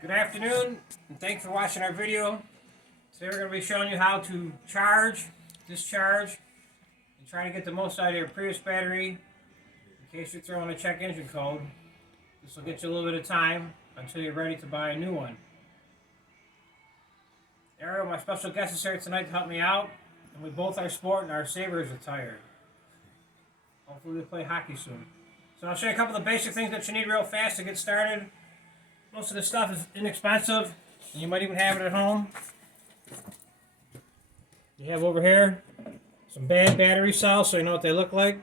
Good afternoon, and thanks for watching our video. Today we're going to be showing you how to charge, discharge, and try to get the most out of your Prius battery in case you're throwing a check engine code. This will get you a little bit of time until you're ready to buy a new one. Ariel, my special guest, is here tonight to help me out, and we both are sporting our Sabres attire. Hopefully we play hockey soon. So I'll show you a couple of the basic things that you need real fast to get started. Most of the stuff is inexpensive, and you might even have it at home. You have over here some bad battery cells so you know what they look like.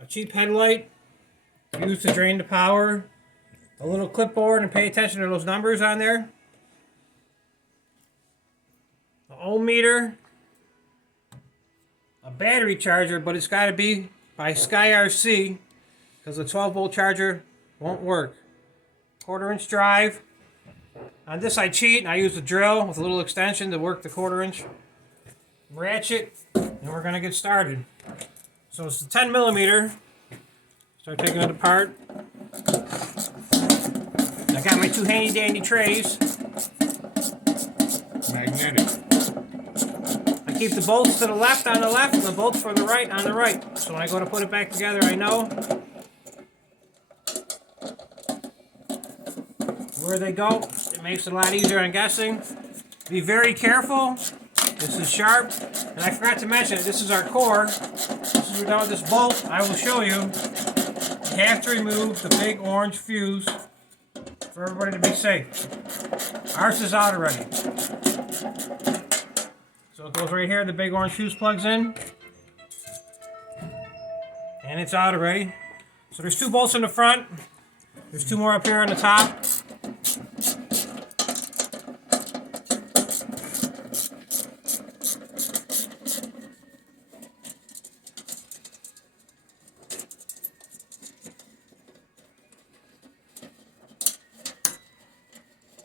A cheap headlight used to drain the power. A little clipboard, and pay attention to those numbers on there. An ohm meter. A battery charger, but it's got to be by SkyRC because the 12-volt charger won't work. 1/4-inch drive. On this I cheat and I use a drill with a little extension to work the 1/4-inch ratchet, and we're going to get started. So it's the 10 millimeter. Start taking it apart. I got my two handy dandy trays. Magnetic. I keep the bolts to the left on the left and the bolts for the right on the right. So when I go to put it back together, I know where they go. It makes it a lot easier on guessing. Be very careful. This is sharp. And I forgot to mention, this is our core. Once we're done with this bolt, I will show you. You have to remove the big orange fuse for everybody to be safe. Ours is out already. So it goes right here, the big orange fuse plugs in. And it's out already. So there's two bolts in the front. There's two more up here on the top.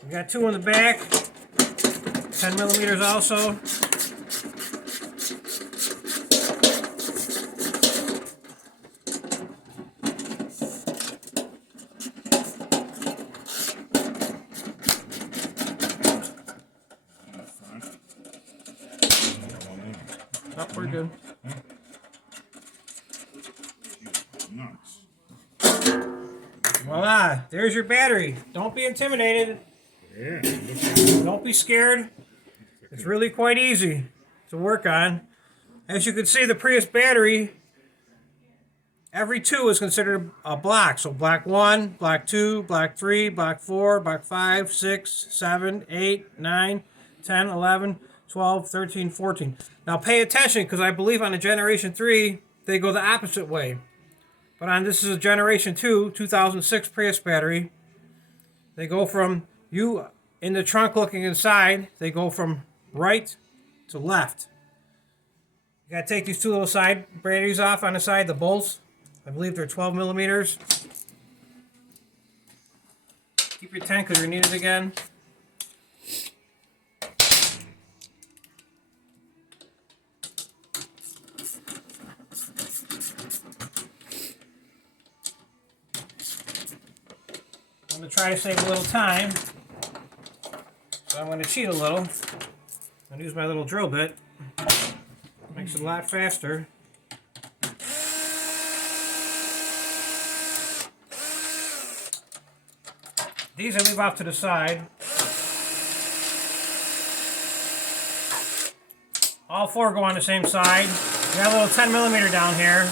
We got two in the back, 10 millimeters also. Oh, we're good. Voila, there's your battery. Don't be intimidated. Yeah. Don't be scared. It's really quite easy to work on. As you can see, the Prius battery, every two is considered a block. So block 1, block 2, block 3, block 4, block 5, 6, 7, 8, 9, 10, 11, 12, 13, 14. Now pay attention because I believe on the Generation 3, they go the opposite way. But on this is a Generation 2, 2006 Prius battery. They go from you in the trunk looking inside, they go from right to left. You gotta take these two little side batteries off on the side, the bolts. I believe they're 12 millimeters. Keep your 10 because you're needed again. I'm going to try to save a little time, so I'm going to cheat a little. I'm going to use my little drill bit. Makes it a lot faster. These I leave off to the side. All four go on the same side. We got a little 10 millimeter down here.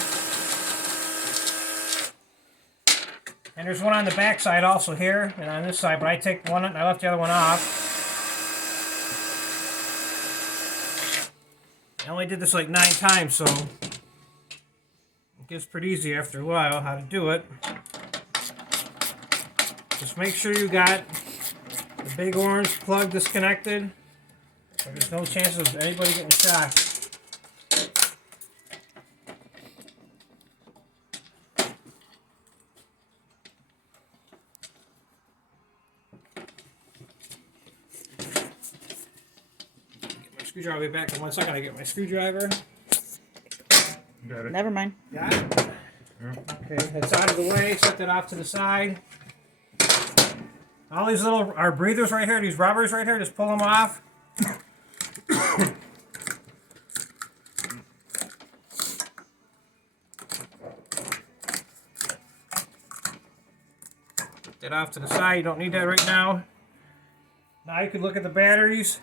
And there's one on the back side also here, and on this side, but I take one and I left the other one off. I only did this like 9 times, so it gets pretty easy after a while how to do it. Just make sure you got the big orange plug disconnected, or there's no chance of anybody getting shocked. Screwdriver, I'll be back in 1 second. I get my screwdriver. Got it. Never mind. Got it? Yeah. Okay, that's out of the way. Set that off to the side. All these little are breathers right here, these rubbers right here, just pull them off. Put that off to the side, you don't need that right now. Now you can look at the batteries.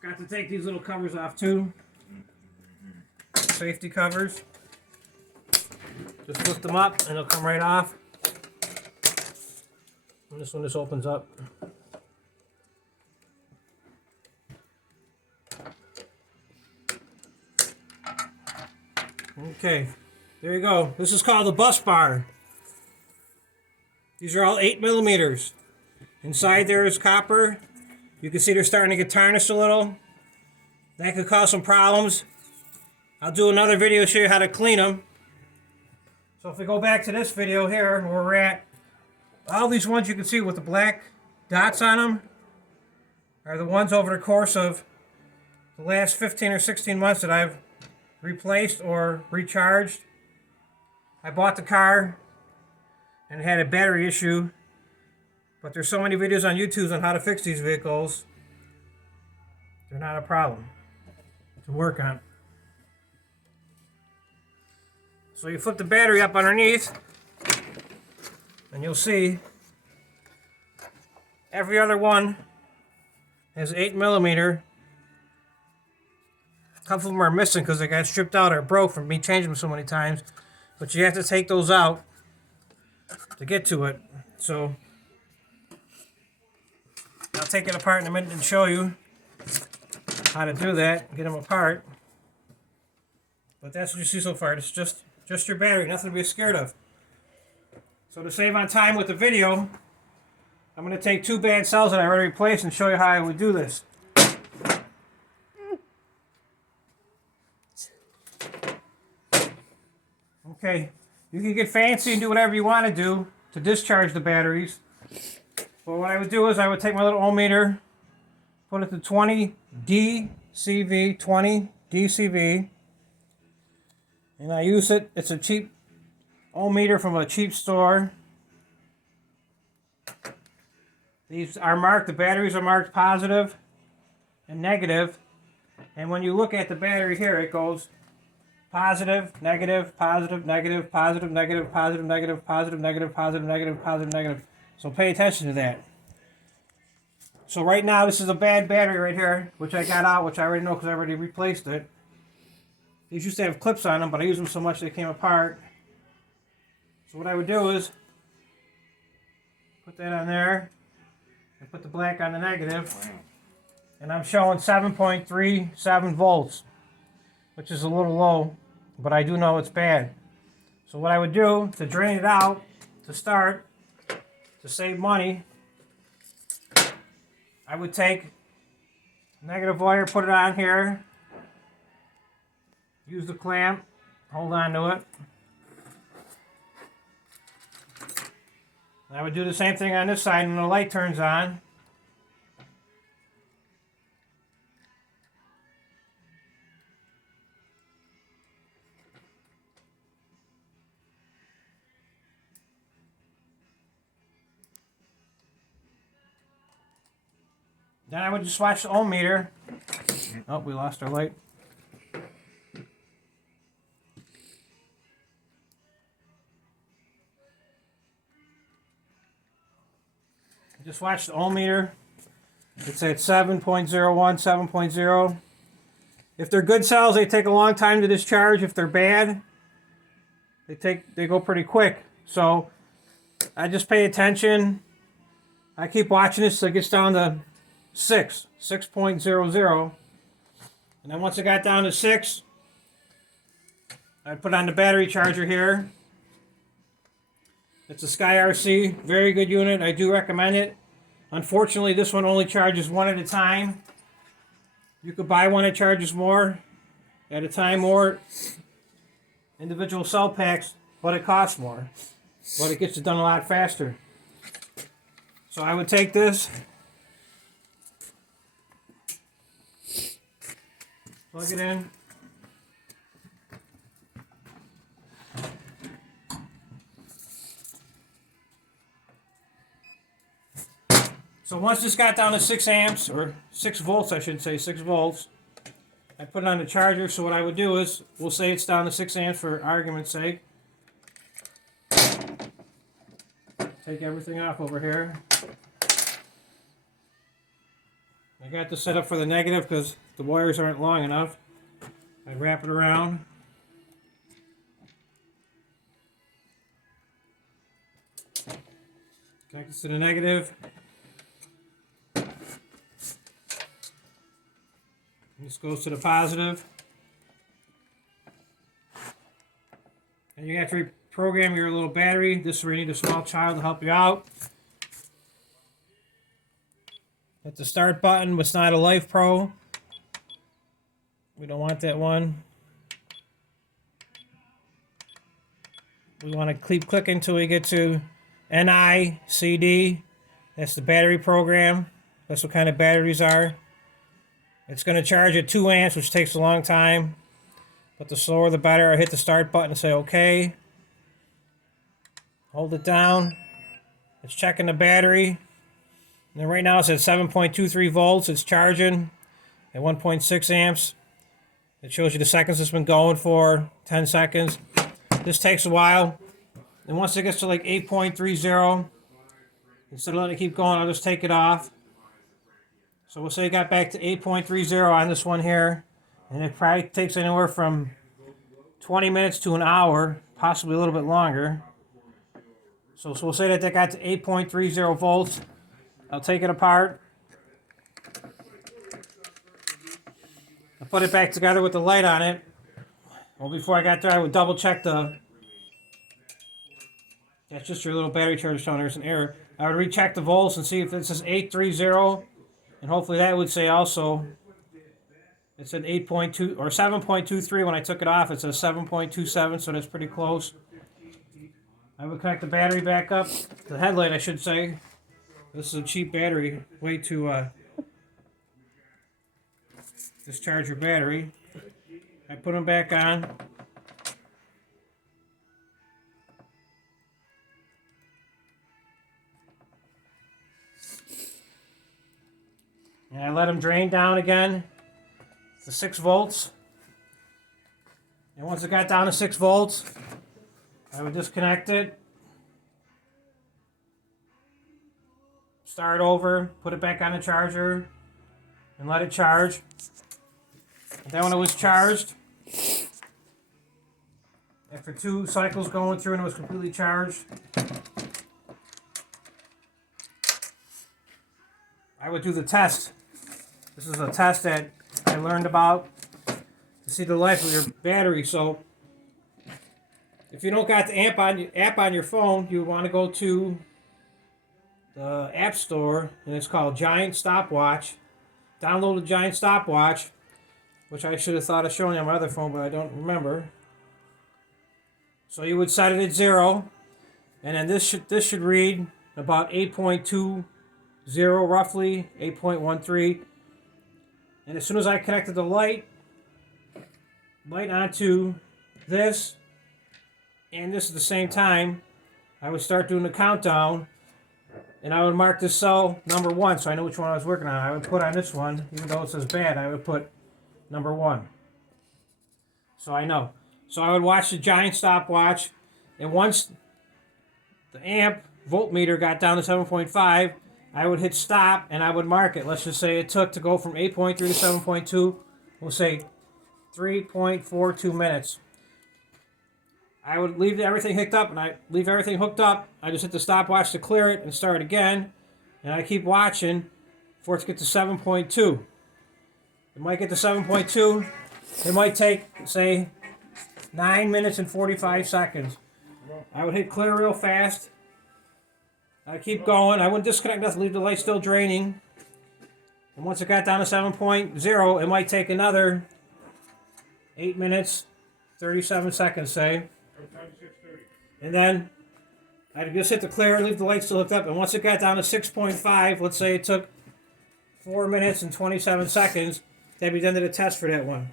Forgot to take these little covers off too. Safety covers. Just lift them up and they'll come right off. And this one just opens up. Okay, there you go. This is called the bus bar. These are all 8 millimeters. Inside there is copper. You can see they're starting to get tarnished a little. That could cause some problems. I'll do another video to show you how to clean them. So if we go back to this video here, where we're at, all these ones you can see with the black dots on them are the ones over the course of the last 15 or 16 months that I've replaced or recharged. I bought the car and it had a battery issue, but there's so many videos on YouTube on how to fix these vehicles. They're not a problem to work on. So you flip the battery up underneath and you'll see every other one has 8 millimeter. A couple of them are missing because they got stripped out or broke from me changing them so many times. But you have to take those out to get to it. So I'll take it apart in a minute and show you how to do that, get them apart. But that's what you see so far. It's just your battery, nothing to be scared of. So to save on time with the video, I'm going to take 2 bad cells that I already replaced and show you how I would do this. Okay, you can get fancy and do whatever you want to do to discharge the batteries. But what I would do is I would take my little ohm meter, put it to 20 dCV, 20 dCV, and I use it. It's a cheap ohm meter from a cheap store. These are marked, the batteries are marked positive and negative. And when you look at the battery here, it goes positive, negative, positive, negative, positive, negative, positive, negative, positive, negative, positive, negative, positive, negative. So pay attention to that. So right now, this is a bad battery right here, which I got out, which I already know because I already replaced it. These used to have clips on them, but I used them so much they came apart. So what I would do is put that on there and put the black on the negative. And I'm showing 7.37 volts, which is a little low, but I do know it's bad. So what I would do to drain it out, to start, to save money, I would take negative wire, put it on here, use the clamp, hold on to it. And I would do the same thing on this side when the light turns on. Then I would just watch the ohm meter. Oh, we lost our light. Just watch the ohm meter. It's at 7.01, 7.0. If they're good cells, they take a long time to discharge. If they're bad, they go pretty quick. So I just pay attention. I keep watching this till it gets down to 6.00. And then once it got down to 6, I'd put on the battery charger here. It's a Sky RC, very good unit. I do recommend it. Unfortunately, this one only charges one at a time. You could buy one that charges more at a time, or individual cell packs, but it costs more. But it gets it done a lot faster. So I would take this, plug it in. So once this got down to 6 amps, or 6 volts, I should say, 6 volts, I put it on the charger. So what I would do is, we'll say it's down to 6 amps for argument's sake. Take everything off over here. I got this set up for the negative because the wires aren't long enough. I wrap it around. Connect this to the negative. This goes to the positive. And you have to reprogram your little battery. This is where you need a small child to help you out. Hit the start button, but it's not a Life Pro. We don't want that one. We want to keep clicking until we get to NICD. That's the battery program. That's what kind of batteries are. It's going to charge at 2 amps, which takes a long time. But the slower the better. I hit the start button and say OK. Hold it down. It's checking the battery. And then right now it's at 7.23 volts. It's charging at 1.6 amps. It shows you the seconds it's been going for, 10 seconds. This takes a while. And once it gets to like 8.30, instead of letting it keep going, I'll just take it off. So we'll say it got back to 8.30 on this one here. And it probably takes anywhere from 20 minutes to an hour, possibly a little bit longer. So we'll say that got to 8.30 volts. I'll take it apart. I'll put it back together with the light on it. Well, before I got there, I would double check the... That's just your little battery charger showing there's an error. I would recheck the volts and see if it says 830. And hopefully that would say also... It said 8.2 or 7.23 when I took it off. It says 7.27, so that's pretty close. I would connect the battery back up. The headlight, I should say. This is a cheap battery way to discharge your battery. I put them back on. And I let them drain down again to 6 volts. And once it got down to 6 volts, I would disconnect it. Start over, put it back on the charger, and let it charge. And then when it was charged, after 2 cycles going through and it was completely charged, I would do the test. This is a test that I learned about to see the life of your battery. So if you don't got the app on your phone, you want to go to the App Store, and it's called Giant Stopwatch. Download the Giant Stopwatch, which I should have thought of showing you on my other phone, but I don't remember. So you would set it at 0, and then this should read about 8.20 roughly, 8.13. And as soon as I connected the light onto this, and this at the same time, I would start doing the countdown. And I would mark this cell number 1, so I know which one I was working on. I would put on this one, even though it says bad, I would put number 1. So I know. So I would watch the Giant Stopwatch, and once the amp voltmeter got down to 7.5, I would hit stop and I would mark it. Let's just say it took to go from 8.3 to 7.2, we'll say 3.42 minutes. I would leave everything hooked up, and I leave everything hooked up. I just hit the stopwatch to clear it and start again. And I keep watching for it to get to 7.2. It might get to 7.2. It might take, say, 9 minutes and 45 seconds. I would hit clear real fast. I'd keep going. I wouldn't disconnect nothing, leave the light still draining. And once it got down to 7.0, it might take another 8 minutes, 37 seconds, say. And then I'd just hit the clear, leave the light still hooked up, and once it got down to 6.5, let's say it took 4 minutes and 27 seconds, that'd be the end of the test for that one.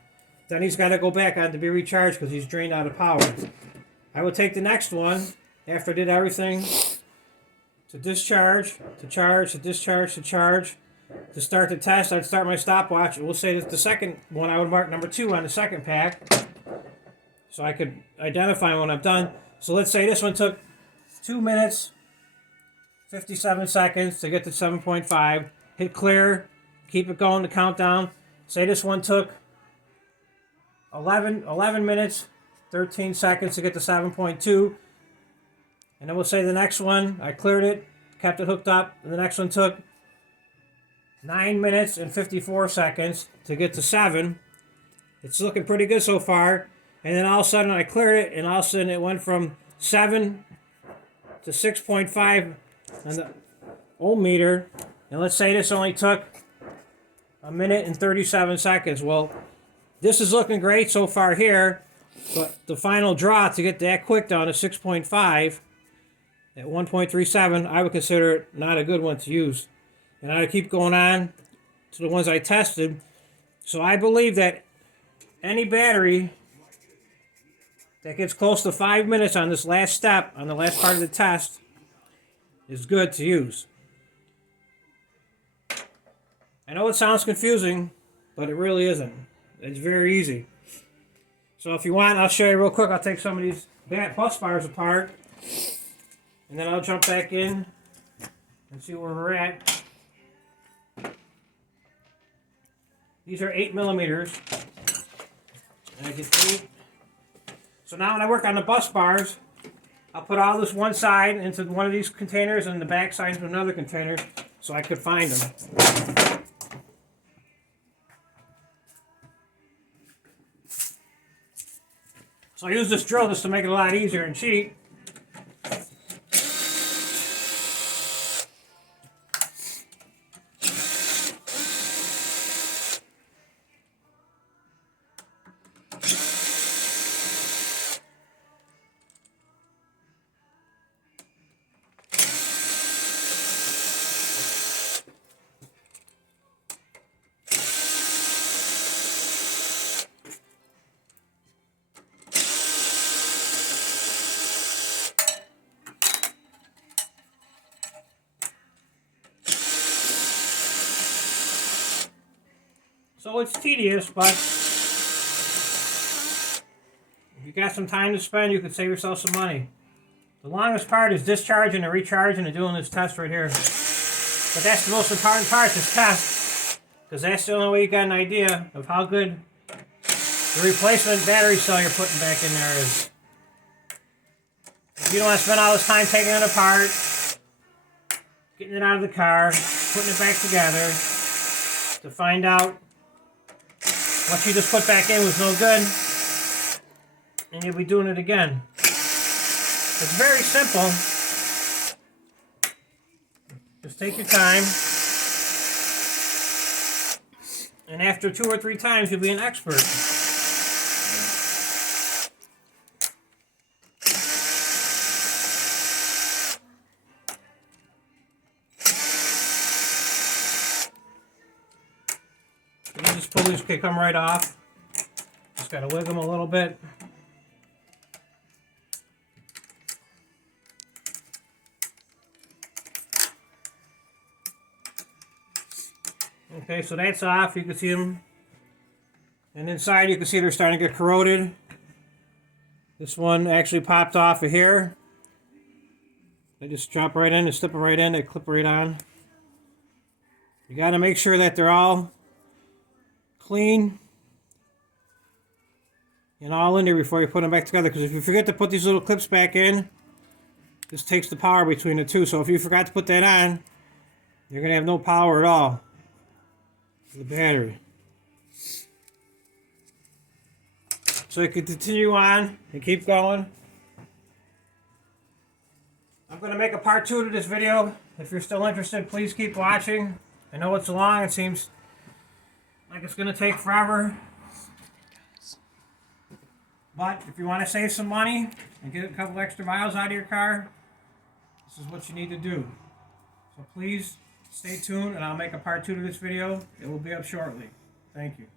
Then he's got to go back on to be recharged because he's drained out of power. I would take the next one after I did everything, to discharge, to charge, to discharge, to charge. To start the test, I'd start my stopwatch. We'll say that the second one, I would mark number 2 on the second pack, so I could identify when I'm done. So let's say this one took 2 minutes, 57 seconds to get to 7.5. Hit clear, keep it going, the countdown. Say this one took 11 minutes, 13 seconds to get to 7.2. And then we'll say the next one, I cleared it, kept it hooked up, and the next one took 9 minutes and 54 seconds to get to 7. It's looking pretty good so far. And then all of a sudden I cleared it, and all of a sudden it went from 7 to 6.5 on the ohm meter. And let's say this only took 1 minute and 37 seconds. Well, this is looking great so far here, but the final draw to get that quick down to 6.5 at 1.37, I would consider it not a good one to use. And I keep going on to the ones I tested. So I believe that any battery that gets close to 5 minutes on this last step, on the last part of the test, is good to use. I know it sounds confusing, but it really isn't. It's very easy. So if you want, I'll show you real quick. I'll take some of these bus bars apart, and then I'll jump back in and see where we're at. These are 8 millimeters. And I get 8. So now when I work on the bus bars, I'll put all this one side into one of these containers and the back side into another container so I could find them. So I use this drill just to make it a lot easier and cheap. So it's tedious, but if you got some time to spend, you could save yourself some money. The longest part is discharging and recharging and doing this test right here. But that's the most important part, this test, because that's the only way you got an idea of how good the replacement battery cell you're putting back in there is. If you don't want to spend all this time taking it apart, getting it out of the car, putting it back together, to find out what you just put back in was no good, and you'll be doing it again. It's very simple. Just take your time, and after 2 or 3 times, you'll be an expert. These pulleys can come right off. Just got to wiggle them a little bit. Okay, so that's off. You can see them. And inside you can see they're starting to get corroded. This one actually popped off of here. They just drop right in, they slip it right in, they clip right on. You got to make sure that they're all clean and all in there before you put them back together, because if you forget to put these little clips back in, this takes the power between the two. So if you forgot to put that on, you're going to have no power at all for the battery. So you can continue on and keep going. I'm going to make a part 2 to this video. If you're still interested, please keep watching. I know it's long, it seems like it's going to take forever. But if you want to save some money and get a couple extra miles out of your car, this is what you need to do. So please stay tuned and I'll make a part 2 to this video. It will be up shortly. Thank you.